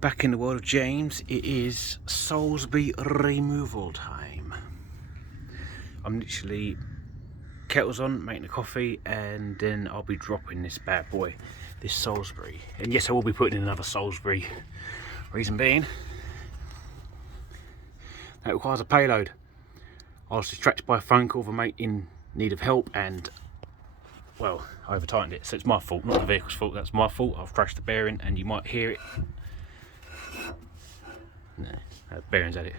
Back in the world of James, it is Salisbury removal time. I'm literally kettles on, making a coffee, and then I'll be dropping this bad boy, this Salisbury. And yes, I will be putting in another Salisbury. Reason being, that requires a payload. I was distracted by a phone call of a mate in need of help, and well, I over tightened it, so it's my fault, not the vehicle's fault. That's my fault. I've crashed the bearing, and you might hear it. No, bearings at it.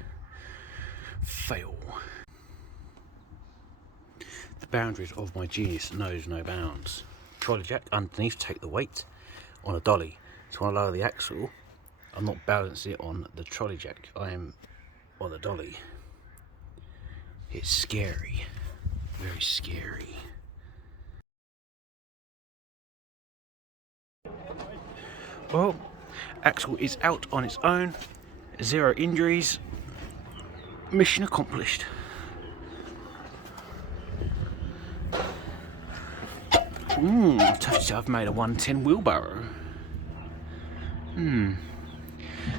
Fail. The boundaries of my genius knows no bounds. Trolley jack underneath, take the weight on a dolly. So when I lower the axle, I'm not balancing it on the trolley jack, I am on the dolly. It's scary, very scary. Well, axle is out on its own. 0 injuries, mission accomplished. I've made a 110 wheelbarrow.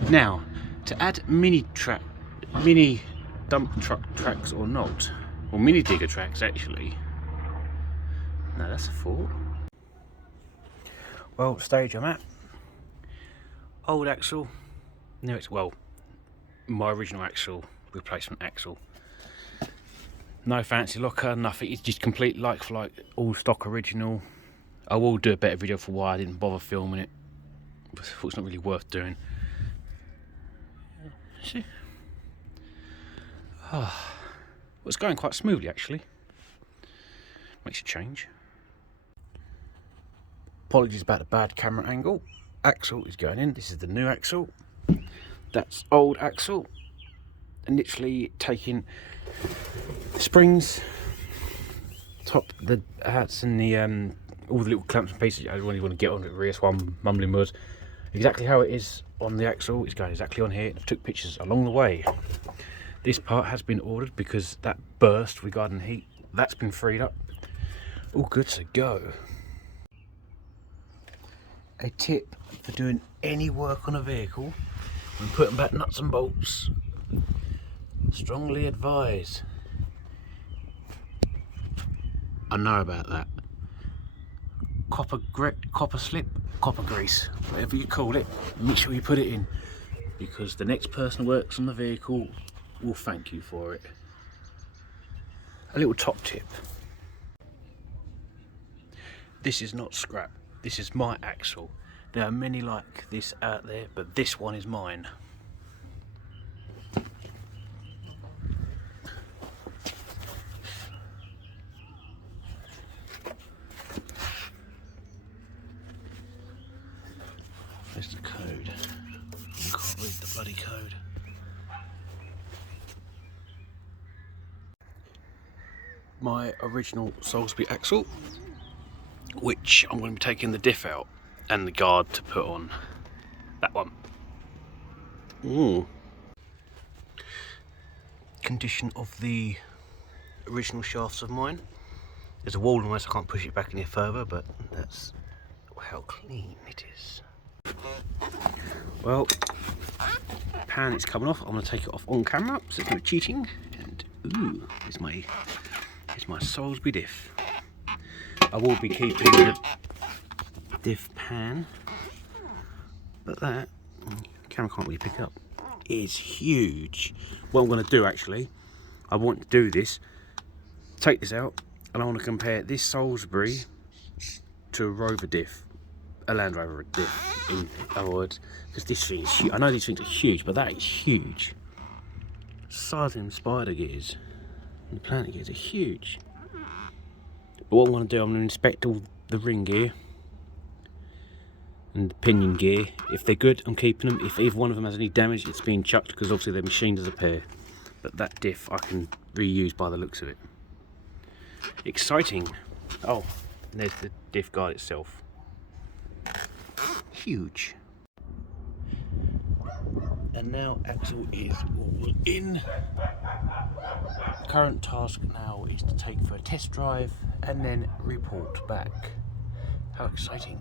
Now, to add mini dump truck tracks or not, or mini digger tracks actually. No, that's a thought. Well, stage I'm at. Old axle, new it's well. My original axle, replacement axle. No fancy locker, nothing. It's just complete like for like, all stock original. I will do a better video for why I didn't bother filming it. I thought it's not really worth doing. See? Well, it's going quite smoothly actually. Makes a change. Apologies about the bad camera angle. Axle is going in. This is the new axle. That's old axle. And literally taking the springs, top, the hats, and the all the little clamps and pieces. I don't really want to get on it. Really, that's why I'm mumbling words. Exactly how it is on the axle is going exactly on here. I took pictures along the way. This part has been ordered because that burst regarding heat, that's been freed up. All good to go. A tip for doing any work on a vehicle when putting back nuts and bolts. Strongly advise. I know about that. Copper grit, copper slip, copper grease, whatever you call it, make sure you put it in, because the next person who works on the vehicle will thank you for it. A little top tip. This is not scrap. This is my axle. There are many like this out there, but this one is mine. There's the code. I can't read the bloody code. My original Salisbury axle, which I'm going to be taking the diff out and the guard to put on. That one. Condition of the original shafts of mine. There's a wall on this, I can't push it back any further, but that's how clean it is. Well, pan is coming off. I'm going to take it off on camera, so it's no cheating. And ooh, here's my Salisbury diff. I will be keeping the diff pan, but that camera can't really pick up. Is huge. What I'm going to do actually, I want to do this. Take this out, and I want to compare this Salisbury to a Rover diff. A Land Rover diff, in other words, because this thing is huge. I know these things are huge, but that is huge. Size of them spider gears and the planet gears are huge. But what I'm going to do, I'm going to inspect all the ring gear and the pinion gear. If they're good, I'm keeping them. If either one of them has any damage, it's being chucked, because obviously they're machined as a pair. But that diff I can reuse by the looks of it. Exciting. Oh, and there's the diff guard itself. Huge. And now axle is all in. Current task now is to take for a test drive and then report back. How exciting.